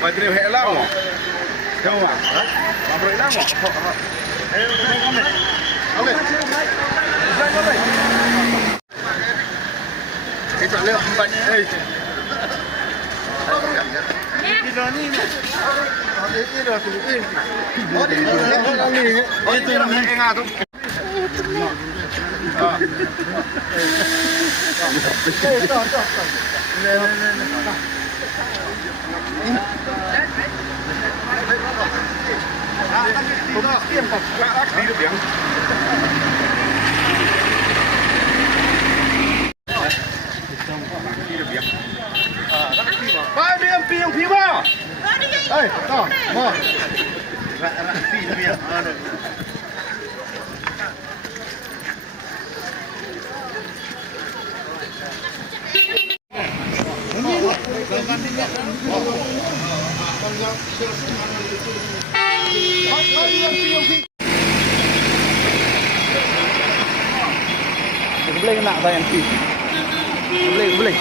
Mày tìm hệ lao à? Không à? Làm vậy lao à? Ông này. Cái chuyện liệu bệnh đây. Ba miếng piêu phiêu bao. Ê, to, mò. Boleh kena bayang sih. Boleh.